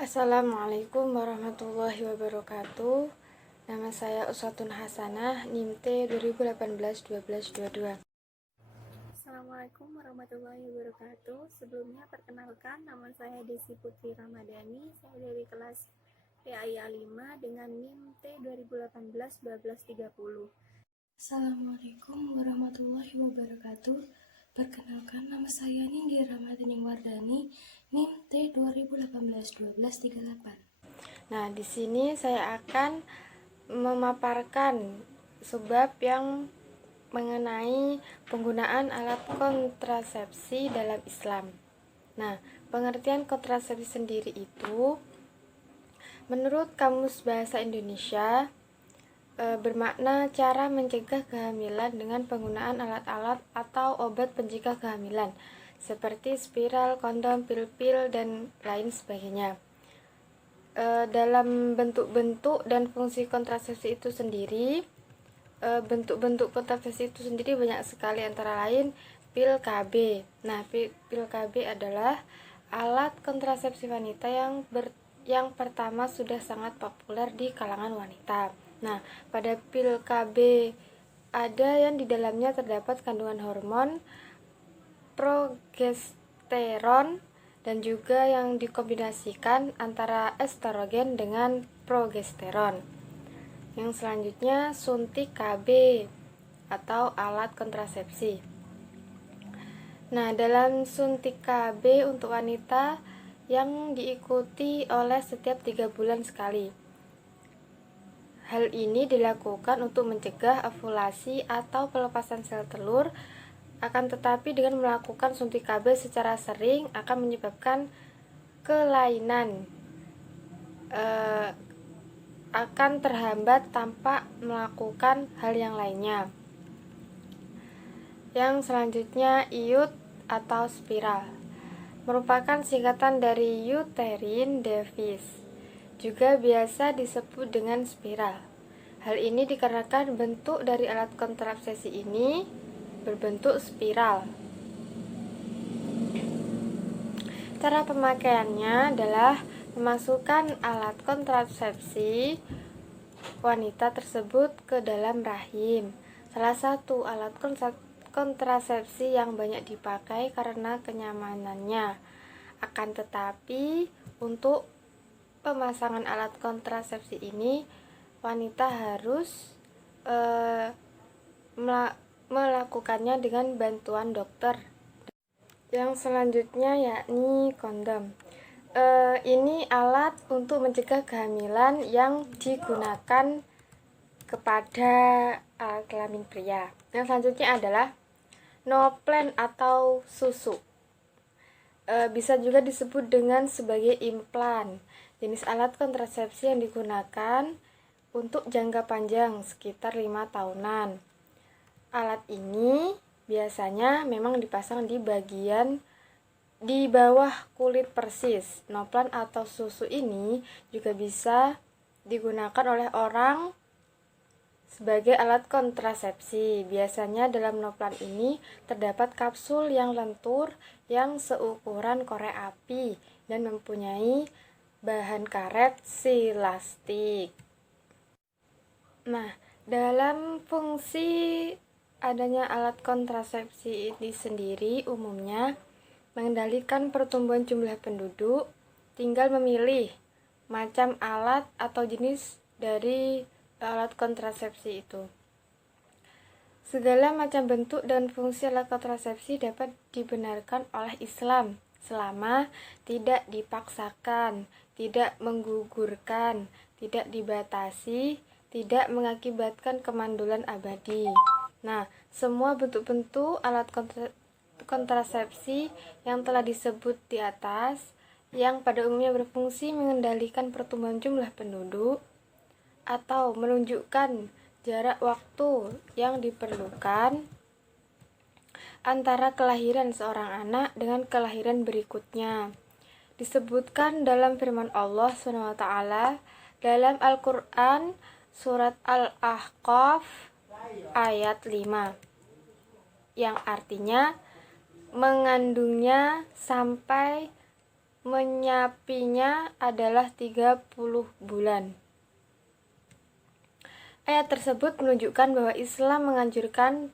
Assalamualaikum warahmatullahi wabarakatuh. Nama saya Uswatun Hasanah, NIM T 2018-1222. Assalamualaikum warahmatullahi wabarakatuh. Sebelumnya perkenalkan, nama saya Desi Putri Ramadhani. Saya dari kelas PAIA 5 dengan NIM T 2018-1230. Assalamualaikum warahmatullahi wabarakatuh. Perkenalkan, nama saya Nindi Ramadhani Wardani, NIM T 2018-1238. Nah, di sini saya akan memaparkan sebab yang mengenai penggunaan alat kontrasepsi dalam Islam. Nah, pengertian kontrasepsi sendiri itu menurut Kamus Bahasa Indonesia bermakna cara mencegah kehamilan dengan penggunaan alat-alat atau obat pencegah kehamilan seperti spiral, kondom, pil-pil, dan lain sebagainya. Dalam bentuk-bentuk dan fungsi kontrasepsi itu sendiri, bentuk-bentuk kontrasepsi itu sendiri banyak sekali, antara lain pil KB. Nah, pil KB adalah alat kontrasepsi wanita yang pertama sudah sangat populer di kalangan wanita. Nah, pada pil KB ada yang di dalamnya terdapat kandungan hormon progesteron dan juga yang dikombinasikan antara estrogen dengan progesteron. Yang selanjutnya suntik KB atau alat kontrasepsi. Nah, dalam suntik KB untuk wanita yang diikuti oleh setiap 3 bulan sekali. Hal ini dilakukan untuk mencegah ovulasi atau pelepasan sel telur, akan tetapi dengan melakukan suntik KB secara sering akan menyebabkan kelainan, akan terhambat tanpa melakukan hal yang lainnya. Yang selanjutnya IUD atau spiral, merupakan singkatan dari uterine device, juga biasa disebut dengan spiral. Hal ini dikarenakan bentuk dari alat kontrasepsi ini berbentuk spiral. Cara pemakaiannya adalah memasukkan alat kontrasepsi wanita tersebut ke dalam rahim. Salah satu alat kontrasepsi yang banyak dipakai karena kenyamanannya. Akan tetapi, untuk pemasangan alat kontrasepsi ini wanita harus melakukannya dengan bantuan dokter. Yang selanjutnya yakni kondom. Ini alat untuk mencegah kehamilan yang digunakan kepada alat kelamin pria. Yang selanjutnya adalah noplen atau susu. Bisa juga disebut dengan sebagai implan. Jenis alat kontrasepsi yang digunakan untuk jangka panjang sekitar 5 tahunan. Alat ini biasanya memang dipasang di bagian di bawah kulit persis. Noplan atau susu ini juga bisa digunakan oleh orang sebagai alat kontrasepsi. Biasanya dalam noplan ini terdapat kapsul yang lentur yang seukuran korek api dan mempunyai bahan karet silastik. Nah, dalam fungsi adanya alat kontrasepsi ini sendiri umumnya mengendalikan pertumbuhan jumlah penduduk, tinggal memilih macam alat atau jenis dari alat kontrasepsi itu. Segala macam bentuk dan fungsi alat kontrasepsi dapat dibenarkan oleh Islam selama tidak dipaksakan, tidak menggugurkan, tidak dibatasi, tidak mengakibatkan kemandulan abadi. Nah, semua bentuk-bentuk alat kontrasepsi yang telah disebut di atas, yang pada umumnya berfungsi mengendalikan pertumbuhan jumlah penduduk atau menunjukkan jarak waktu yang diperlukan antara kelahiran seorang anak dengan kelahiran berikutnya, disebutkan dalam firman Allah SWT dalam Al-Quran surat Al-Ahqaf ayat 5, yang artinya mengandungnya sampai menyapinya adalah 30 bulan. Ayat tersebut menunjukkan bahwa Islam menganjurkan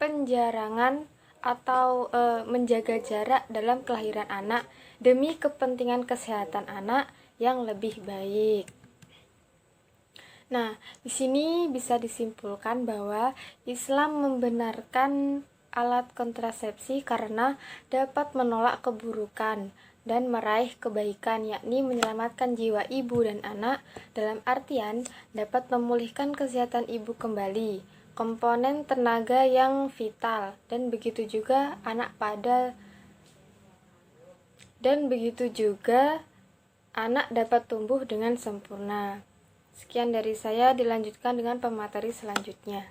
penjarangan atau menjaga jarak dalam kelahiran anak demi kepentingan kesehatan anak yang lebih baik. Nah, di sini bisa disimpulkan bahwa Islam membenarkan alat kontrasepsi karena dapat menolak keburukan dan meraih kebaikan, yakni menyelamatkan jiwa ibu dan anak, dalam artian dapat memulihkan kesehatan ibu kembali, komponen tenaga yang vital, dan begitu juga anak dapat tumbuh dengan sempurna. Sekian dari saya, dilanjutkan dengan pemateri selanjutnya.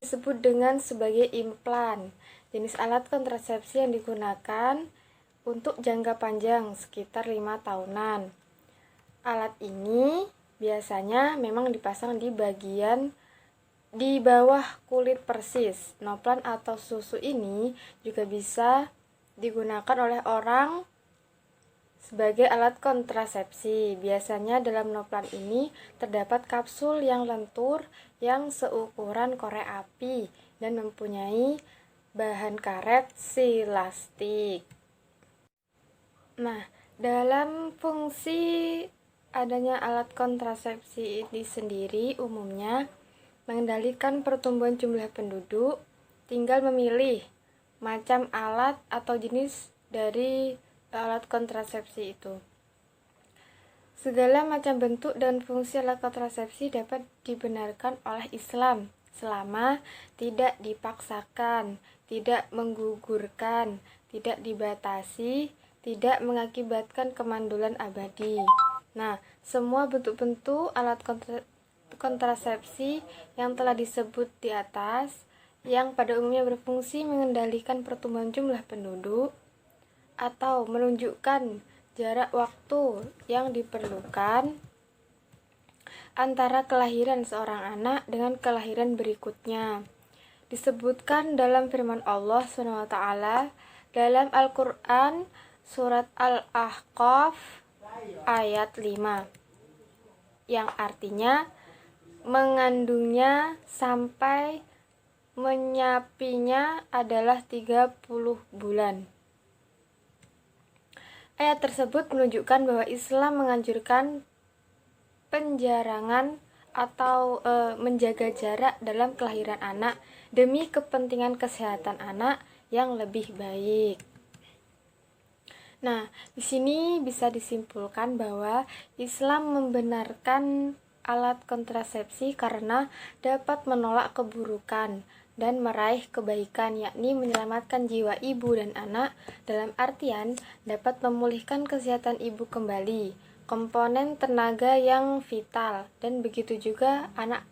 Disebut dengan sebagai implan, jenis alat kontrasepsi yang digunakan untuk jangka panjang sekitar 5 tahunan. Alat ini biasanya memang dipasang di bagian di bawah kulit persis. Noplan atau susu ini juga bisa digunakan oleh orang sebagai alat kontrasepsi. Biasanya dalam noplan ini terdapat kapsul yang lentur yang seukuran korek api dan mempunyai bahan karet silastik. Nah, dalam fungsi adanya alat kontrasepsi ini sendiri umumnya mengendalikan pertumbuhan jumlah penduduk, tinggal memilih macam alat atau jenis dari alat kontrasepsi itu. Segala macam bentuk dan fungsi alat kontrasepsi dapat dibenarkan oleh Islam selama tidak dipaksakan, tidak menggugurkan, tidak dibatasi, tidak mengakibatkan kemandulan abadi. Nah, semua bentuk-bentuk alat kontrasepsi yang telah disebut di atas, yang pada umumnya berfungsi mengendalikan pertumbuhan jumlah penduduk atau menunjukkan jarak waktu yang diperlukan antara kelahiran seorang anak dengan kelahiran berikutnya, disebutkan dalam firman Allah SWT dalam Al-Quran surat Al-Ahqaf ayat 5, yang artinya mengandungnya sampai menyapinya adalah 30 bulan. Ayat tersebut menunjukkan bahwa Islam menganjurkan penjarangan atau menjaga jarak dalam kelahiran anak demi kepentingan kesehatan anak yang lebih baik. Nah, di sini bisa disimpulkan bahwa Islam membenarkan alat kontrasepsi karena dapat menolak keburukan dan meraih kebaikan, yakni menyelamatkan jiwa ibu dan anak, dalam artian dapat memulihkan kesehatan ibu kembali, komponen tenaga yang vital, dan begitu juga anak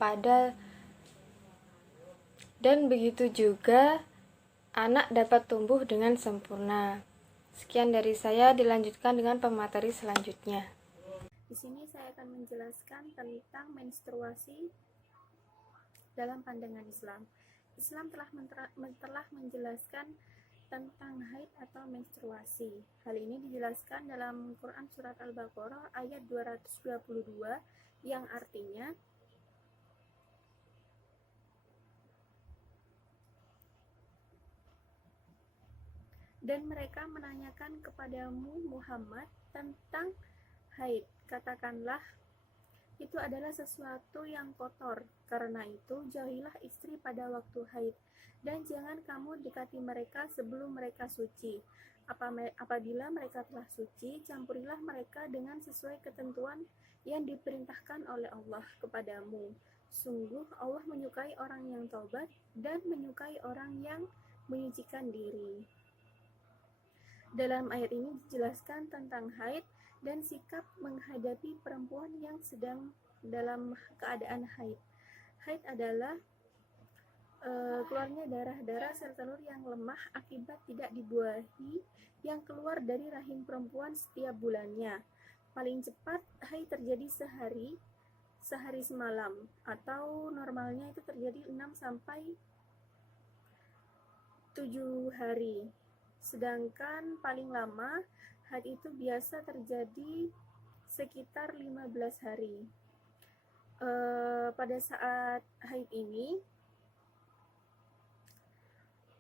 dapat tumbuh dengan sempurna. Sekian dari saya, dilanjutkan dengan pemateri selanjutnya. Di sini saya akan menjelaskan tentang menstruasi dalam pandangan Islam. Islam telah menjelaskan tentang haid atau menstruasi. Hal ini dijelaskan dalam Quran surat Al-Baqarah ayat 222 yang artinya dan mereka menanyakan kepadamu Muhammad tentang haid. Katakanlah, itu adalah sesuatu yang kotor. Karena itu, jauhilah istri pada waktu haid, dan jangan kamu dekati mereka sebelum mereka suci. Apabila mereka telah suci, campurilah mereka dengan sesuai ketentuan yang diperintahkan oleh Allah kepadamu. Sungguh Allah menyukai orang yang taubat dan menyukai orang yang menyucikan diri. Dalam ayat ini dijelaskan tentang haid dan sikap menghadapi perempuan yang sedang dalam keadaan haid. Haid adalah keluarnya darah-darah sel telur yang lemah akibat tidak dibuahi yang keluar dari rahim perempuan setiap bulannya. Paling cepat haid terjadi sehari semalam, atau normalnya itu terjadi 6 sampai 7 hari. Sedangkan paling lama Haid itu biasa terjadi sekitar 15 hari. Pada saat haid ini,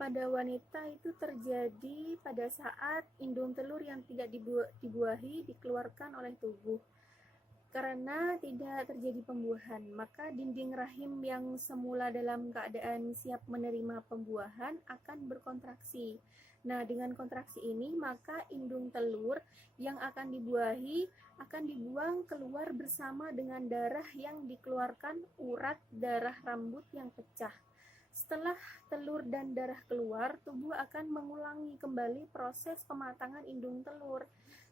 pada wanita itu terjadi pada saat indung telur yang tidak dibuahi dikeluarkan oleh tubuh. Karena tidak terjadi pembuahan, maka dinding rahim yang semula dalam keadaan siap menerima pembuahan akan berkontraksi. Nah, dengan kontraksi ini, maka indung telur yang akan dibuahi akan dibuang keluar bersama dengan darah yang dikeluarkan urat darah rambut yang pecah. Setelah telur dan darah keluar, tubuh akan mengulangi kembali proses pematangan indung telur.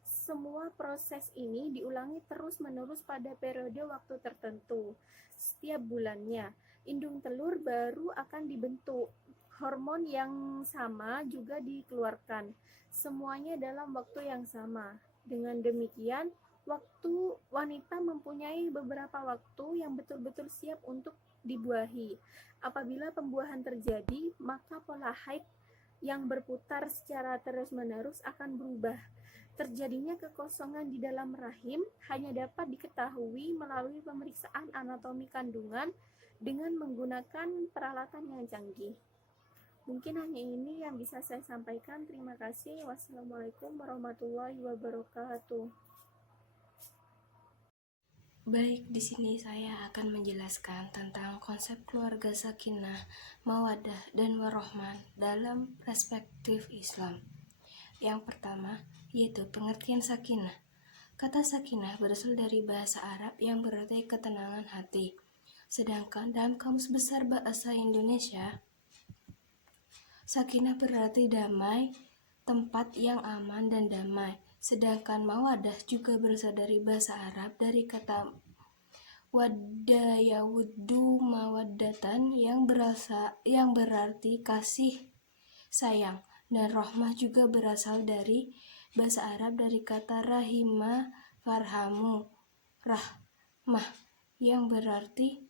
Semua proses ini diulangi terus-menerus pada periode waktu tertentu. Setiap bulannya, indung telur baru akan dibentuk. Hormon yang sama juga dikeluarkan. Semuanya dalam waktu yang sama. Dengan demikian, wanita mempunyai beberapa waktu yang betul-betul siap untuk dibuahi. Apabila pembuahan terjadi, maka pola haid yang berputar secara terus-menerus akan berubah. Terjadinya kekosongan di dalam rahim hanya dapat diketahui melalui pemeriksaan anatomi kandungan dengan menggunakan peralatan yang canggih. Mungkin hanya ini yang bisa saya sampaikan. Terima kasih. Wassalamualaikum warahmatullahi wabarakatuh. Baik, di sini saya akan menjelaskan tentang konsep keluarga sakinah, mawaddah, dan warahmah dalam perspektif Islam. Yang pertama, yaitu pengertian sakinah. Kata sakinah berasal dari bahasa Arab yang berarti ketenangan hati. Sedangkan dalam Kamus Besar Bahasa Indonesia, sakinah berarti damai, tempat yang aman dan damai. Sedangkan mawadah juga berasal dari bahasa Arab dari kata wadda yawuddu mawaddatan yang berarti kasih sayang. Dan rahmah juga berasal dari bahasa Arab dari kata rahimah farhamu, rahmah, yang berarti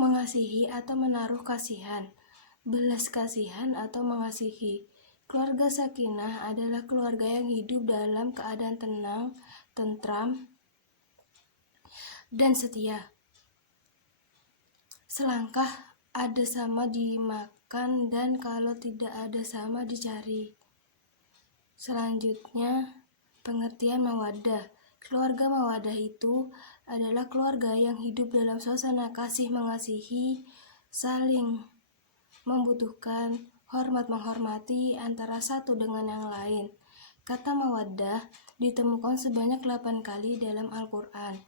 mengasihi atau menaruh kasihan, belas kasihan atau mengasihi. Keluarga sakinah adalah keluarga yang hidup dalam keadaan tenang, tentram, dan setia. Selangkah ada sama dimakan, dan kalau tidak ada sama dicari. Selanjutnya, pengertian mawaddah. Keluarga mawaddah itu adalah keluarga yang hidup dalam suasana kasih mengasihi, saling membutuhkan, hormat menghormati antara satu dengan yang lain. Kata mawaddah ditemukan sebanyak 8 kali dalam Al-Quran.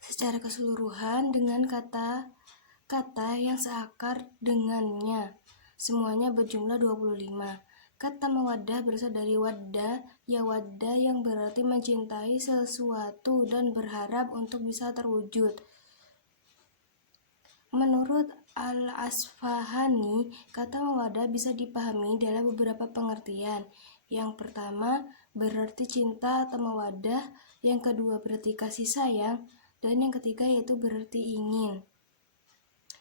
Secara keseluruhan dengan kata-kata yang seakar dengannya. Semuanya berjumlah 25. Kata mawaddah berasal dari wadda, ya wadda, yang berarti mencintai sesuatu dan berharap untuk bisa terwujud. Menurut Al-Asfahani, kata mawaddah bisa dipahami dalam beberapa pengertian. Yang pertama berarti cinta atau mawaddah, yang kedua berarti kasih sayang, dan yang ketiga yaitu berarti ingin.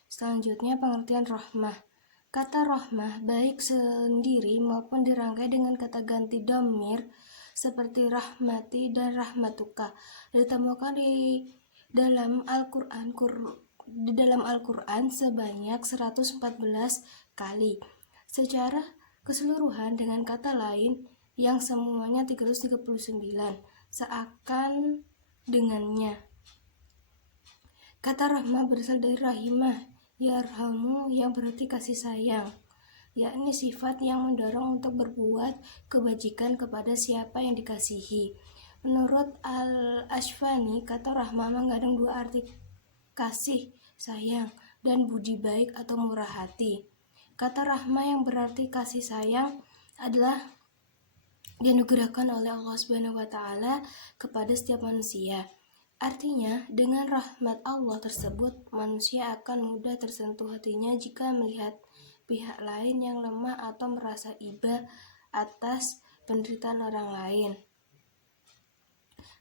Selanjutnya pengertian rahmah. Kata rahmah baik sendiri maupun dirangkai dengan kata ganti dhamir seperti rahmati dan rahmatuka ditemukan di dalam Al-Quran sebanyak 114 kali. Secara keseluruhan dengan kata lain yang semuanya 339 seakan dengannya. Kata rahmah berasal dari rahimah, yarhamu, yang berarti kasih sayang, yakni sifat yang mendorong untuk berbuat kebajikan kepada siapa yang dikasihi. Menurut Al-Ashfani, kata rahmah mengandung dua arti, kasih sayang dan budi baik atau murah hati. Kata rahmah yang berarti kasih sayang adalah dianugerahkan oleh Allah Subhanahu wa Ta'ala kepada setiap manusia. Artinya, dengan rahmat Allah tersebut, manusia akan mudah tersentuh hatinya jika melihat pihak lain yang lemah atau merasa iba atas penderitaan orang lain.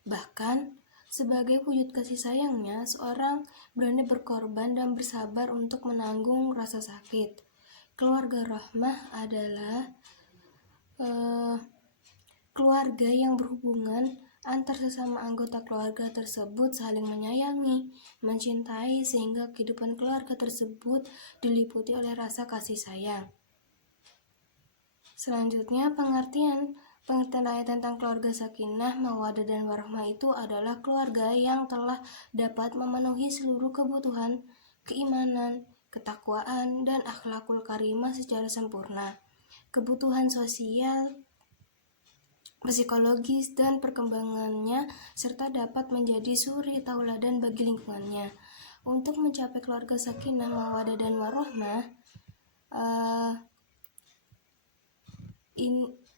Bahkan, sebagai wujud kasih sayangnya, seorang berani berkorban dan bersabar untuk menanggung rasa sakit. Keluarga rahmah adalah keluarga yang berhubungan antar sesama anggota keluarga tersebut saling menyayangi, mencintai, sehingga kehidupan keluarga tersebut diliputi oleh rasa kasih sayang. Selanjutnya, pengertian ayat tentang keluarga sakinah, mawaddah, dan warahmah itu adalah keluarga yang telah dapat memenuhi seluruh kebutuhan keimanan, ketakwaan, dan akhlakul karimah secara sempurna. Kebutuhan sosial, psikologis, dan perkembangannya, serta dapat menjadi suri tauladan bagi lingkungannya. Untuk mencapai keluarga sakinah, mawaddah, dan warahmah,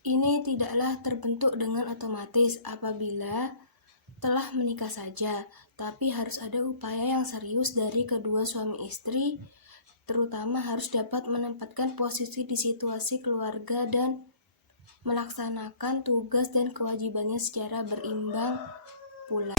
ini tidaklah terbentuk dengan otomatis apabila telah menikah saja, tapi harus ada upaya yang serius dari kedua suami istri, terutama harus dapat menempatkan posisi di situasi keluarga dan melaksanakan tugas dan kewajibannya secara berimbang pula.